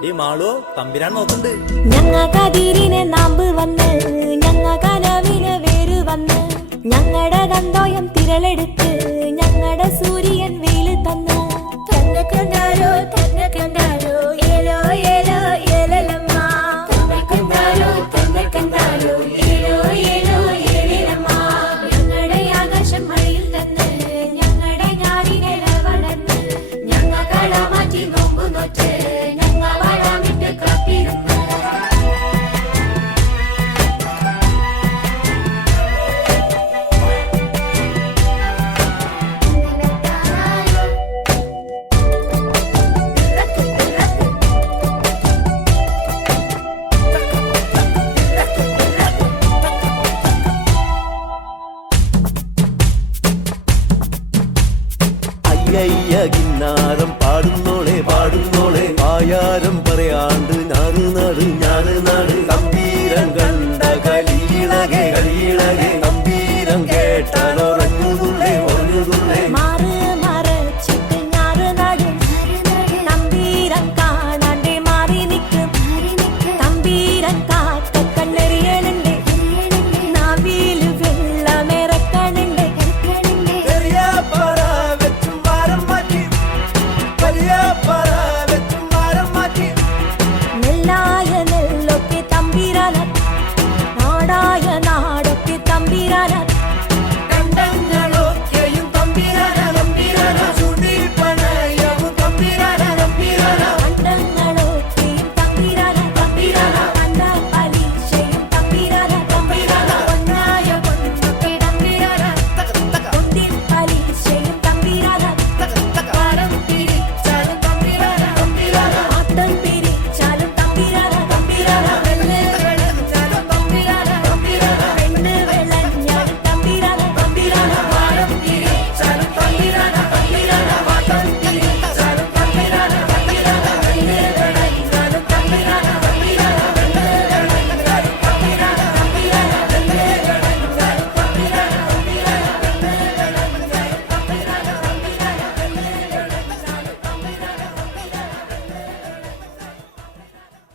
ഈ മാളു തമ്പിരാൻ നോക്കുന്നുണ്ട്. ഞങ്ങ കതിരിനെ നാമ്പ് വന്ന് ഞങ്ങ കനവിന് വേര് വന്ന് ഞങ്ങടെ ഗന്ധോയം തിരളെടുത്ത് ഞങ്ങടെ സൂര്യൻ വെയില് തന്ന് തന്നെ കണ്ടാരോ ഏലോ ഏലോ ഏലലമ്മ തന്നെ കണ്ടാരോ ഏലോ ഏലോ ഏലലമ്മ ഞങ്ങടെ ആകാശം മഴയിൽ തന്ന് ഞങ്ങടെ ഞാറിനെ വളർന്ന് ഞങ്ങ കള മാറ്റി നോമ്പ് നോറ്റ് ഞങ്ങ വളമിട്ട് കാത്തിരുന്ന് കിന്നാരം പാടുന്നോളെ പാടുന്നോളെ ആയാരം പറയാണ്ട് ഞാറ് നാട് ഞാറ് നാട് തമ്പീരം കണ്ട കളിയിളകെ കളിയിളകെ തമ്പീരം കേട്ടാലൊറങ്ങുതുള്ളേ ഉറങ്ങുതുള്ളേ മാറ് മറച്ചിട്ട് ഞാറ് നടും തമ്പീരം കാണാണ്ട് മാറി നിൽക്കും തമ്പീരം കാത്ത കണ്ണെറിയലുണ്ട് നാവില് വെള്ളമിറക്കണുണ്ട് നെല്ലായ നെല്ലൊക്കെ തമ്പീരാന നാടായ നാടൊക്കെ തമ്പീരാന കണ്ടങ്ങളൊക്കെയും തമ്പീരാന തമ്പീരാന ചുടിപ്പണയവും തമ്പീരാന തമ്പീരാന കണ്ടങ്ങളൊക്കെയും തമ്പീരാന കണ്ട പലിശയും തമ്പീരാന ഒന്നായ പൊന്നൊക്കെ തമ്പീരാന ഒന്നിൽ പലിശയും തമ്പീരാന പാരം പിരിച്ചാലും തമ്പീരാന തമ്പീരാന ആട്ടം